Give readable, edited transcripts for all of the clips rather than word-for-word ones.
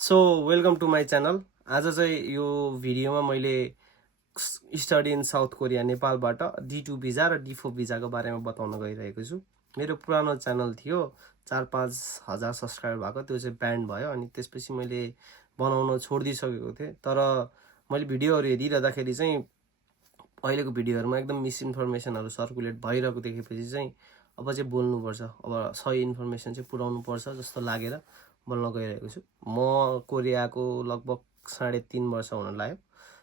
So welcome to my channel. आज चाहिँ यो भिडियोमा मैले स्टडी इन साउथ कोरिया नेपालबाट D2 भिजा र D4 भिजाको बारेमा बताउन गइरहेको छु। मेरो पुरानो च्यानल थियो, 4-5 हजार सब्सक्राइबर भएको, त्यो चाहिँ ब्यान्ड भयो। अनि त्यसपछि मैले बनाउन छोडिदिइसकेको थिएँ। तर मैले भिडियोहरू हेरिरहँदाखेरि चाहिँ अहिलेको भिडियोहरूमा एकदम मिसइन्फर्मेसनहरू सर्कुलेट भइरहेको देखेपछि चाहिँ अब चाहिँ बोल्नुपर्छ, अब सही इन्फर्मेसन चाहिँ पुर्याउनु पर्छ जस्तो लागेर बोल्न गइरहेको छु। म कोरियाको लगभग 3.5 वर्ष हुन लाग्यो।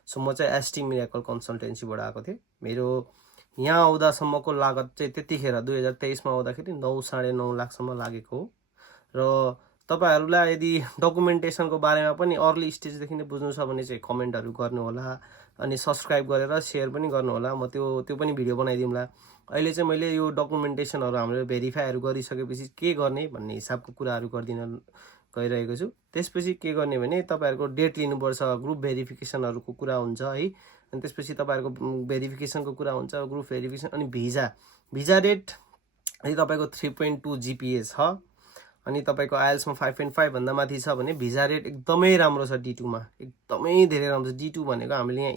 सो म चाहिँ एसटी मिराकल कन्सल्टेन्सीबाट आएको थिएँ। मेरो यहाँ आउँदासम्मको लागत चाहिँ त्यतिखेर 2023मा आउँदाखेरि 9-9.5 लाखसम्म लागेको हो। र तपाईहरूलाई यदि डकुमेन्टेसनको बारेमा पनि अर्ली स्टेजदेखि नै बुझ्नु छ भने चाहिँ कमेन्टहरू गर्नु होला, अनि सब्सक्राइब गरेर सेयर पनि गर्नु होला। म त्यो पनि भिडियो बनाइदिउँला। अहिले चाहिँ मैले यो डकुमेन्टेसनहरू हाम्रो भेरिफाईहरू गरिसकेपछि के गर्ने भन्ने हिसाबको कुराहरू गरिदिन गइरहेको छु। त्यसपछि के गर्ने भने तपाईँहरूको डेट लिनुपर्छ, ग्रुप भेरिफिकेसनहरूको कुरा हुन्छ है। अनि त्यसपछि तपाईँहरूको भेरिफिकेसनको कुरा हुन्छ, ग्रुप भेरिफिकेसन, अनि भिजा रेट यदि तपाईँको 3.2 GPA छ अनि तपाईँको आइएल्समा 5.5 भन्दा माथि छ भने भिजा रेट एकदमै राम्रो छ। D2 मा एकदमै धेरै राम्रो छ। D2 भनेको हामीले यहाँ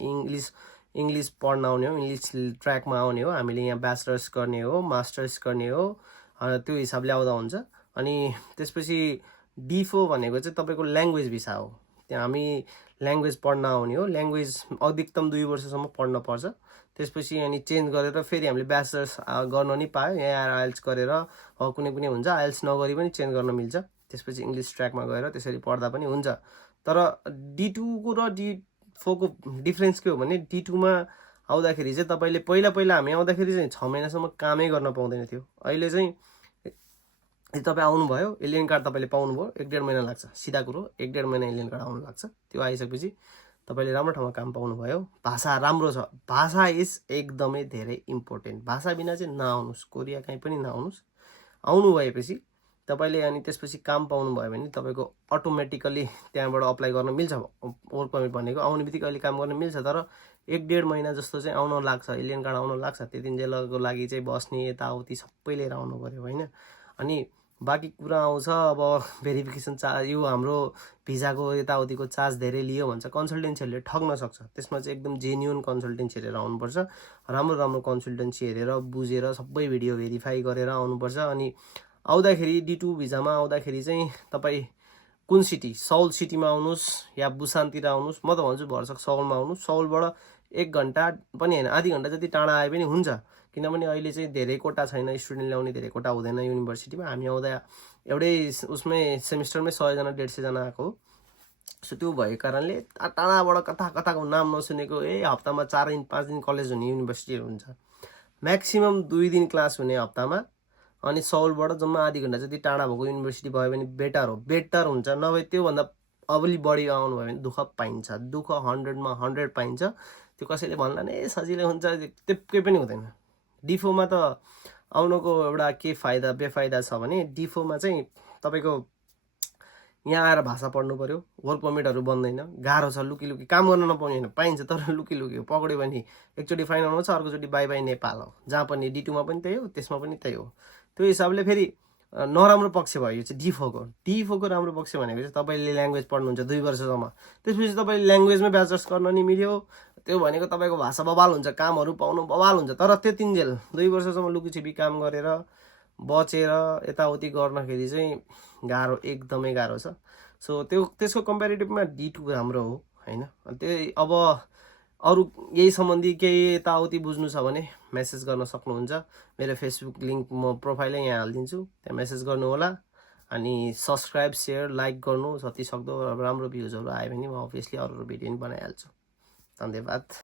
इङ्ग्लिस पढ्न आउने हो, इङ्ग्लिस ट्र्याकमा आउने हो, हामीले यहाँ ब्याचलर्स गर्ने हो, मास्टर्स गर्ने हो, त्यो हिसाबले आउँदा हुन्छ। अनि त्यसपछि D4 भनेको चाहिँ तपाईँको ल्याङ्ग्वेज भिसा हो। त्यहाँ हामी ल्याङ्ग्वेज पढ्न आउने हो, ल्याङ्ग्वेज अधिकतम 2 वर्षसम्म पढ्न पर्छ। त्यसपछि अनि चेन्ज गरेर फेरि हामीले ब्याचलर्स गर्न नि पायो। यहाँ आएर आइएल्स गरेर कुनै पनि हुन्छ, आइएल्स नगरी पनि चेन्ज गर्न मिल्छ। त्यसपछि इङ्ग्लिस ट्र्याकमा गएर त्यसरी पढ्दा पनि हुन्छ। तर D2 को र D4 को डिफ्रेन्स के हो भने D2 मा आउँदाखेरि चाहिँ तपाईँले पहिला हामी आउँदाखेरि चाहिँ 6 महिनासम्म कामै गर्न पाउँदैन थियो। अहिले चाहिँ यदि तपाईँ आउनुभयो, एलियन कार्ड तपाईँले पाउनुभयो, 1-1.5 महिना लाग्छ। सिधा कुरो, 1-1.5 महिना एलियन कार्ड आउनु लाग्छ। त्यो आइसकेपछि तपाईँले राम्रो ठाउँमा काम पाउनुभयो। भाषा राम्रो छ, भाषा इज एकदमै धेरै इम्पोर्टेन्ट। भाषा बिना चाहिँ नआउनुहोस्, कोरिया कहीँ पनि नआउनुहोस्। आउनु भएपछि तपाईँले अनि त्यसपछि काम पाउनुभयो भने तपाईँको अटोमेटिकली त्यहाँबाट अप्लाई गर्न मिल्छ। वर्क पर्मिट भनेको आउने बित्तिकै अहिले काम गर्न मिल्छ। तर 1-1.5 महिना जस्तो चाहिँ आउन लाग्छ, एलियन कार्ड आउन लाग्छ। त्यतिन्जेलको लागि चाहिँ बस्ने यताउति सबै लिएर आउनु पऱ्यो होइन। अनि बाँकी कुरा आउँछ अब भेरिफिकेसन चार्ज, यो हाम्रो भिजाको यताउतिको चार्ज धेरै लियो भन्छ। कन्सल्टेन्सीहरूले ठग्न सक्छ। त्यसमा चाहिँ एकदम जेन्युन कन्सल्टेन्सी हेरेर आउनुपर्छ। राम्रो कन्सल्टेन्सी हेरेर बुझेर सबै भिडियो भेरिफाई गरेर आउनुपर्छ। अनि आउँदाखेरि D2 भिजामा आउँदाखेरि चाहिँ तपाईँ कुन सिटी, सौल सिटीमा आउनुहोस् या बुसानतिर आउनुहोस्। म त भन्छु भरसक सौलमा आउनुहोस्। सौलबाट 1 घन्टा पनि होइन, आधी घन्टा जति टाढा आए पनि हुन्छ। किनभने अहिले चाहिँ धेरै कोटा छैन, स्टुडेन्ट ल्याउने धेरै कोटा हुँदैन युनिभर्सिटीमा। हामी आउँदा एउटै उसमै सेमिस्टरमै 100 जना 150 जना आएको हो। सो त्यो भएको कारणले टाढाबाट कताको नाम नसुनेको हप्तामा 4 दिन 5 दिन कलेज हुने युनिभर्सिटीहरू हुन्छ। म्याक्सिमम् 2 दिन क्लास हुने हप्तामा। अनि सौलबाट जम्मा आधी घन्टा जति टाढा भएको युनिभर्सिटी भयो भने बेटर हुन्छ। नभए त्योभन्दा अलि बढी आउनु भयो भने दुःख पाइन्छ। दुःख 100मा 100 पाइन्छ। त्यो कसैले भन्ला नै सजिलै हुन्छ, त्यो केही पनि हुँदैन। D4 मा त आउनुको एउटा के फाइदा बेफाइदा छ भने D4 मा चाहिँ तपाईँको यहाँ आएर भाषा पढ्नु पऱ्यो, वर्क पर्मिटहरू बन्दैन, गाह्रो छ। लुकी काम गर्न नपाउने होइन, पाइन्छ तर लुकी पक्रियो भने एकचोटि फाइन आउनु छ, अर्कोचोटि बाई नेपाल हो। जहाँ पनि D2 मा पनि त्यही हो, त्यसमा पनि त्यही हो। त्यो हिसाबले फेरि नराम्रो पक्ष भयो यो चाहिँ D4 को राम्रो पक्ष भनेको चाहिँ तपाईँले ल्याङ्ग्वेज पढ्नुहुन्छ 2 वर्षसम्म। त्यसपछि तपाईँले ल्याङ्ग्वेजमै ब्याचलर्स गर्न नि मिल्यो। त्यो भनेको तपाईँको भाषा बवाल हुन्छ, कामहरू पाउनु बवाल हुन्छ। तर त्यतिन्जेल 2 वर्षसम्म लुकीछिपी काम गरेर बचेर यताउति गर्दाखेरि चाहिँ गाह्रो, एकदमै गाह्रो छ। सो त्यसको कम्पेरिटिभमा D2 राम्रो हो होइन। त्यही अब अरू यही सम्बन्धी केही यताउति बुझ्नु छ भने मेसेज गर्न सक्नुहुन्छ। मेरो फेसबुक लिङ्क म प्रोफाइलै यहाँ हालिदिन्छु, त्यहाँ मेसेज गर्नु होला। अनि सब्सक्राइब सेयर लाइक गर्नु जति सक्दो। राम्रो भ्युजहरू आयो भने म अभियसली अरू भिडियो पनि बनाइहाल्छु। धन्यवाद।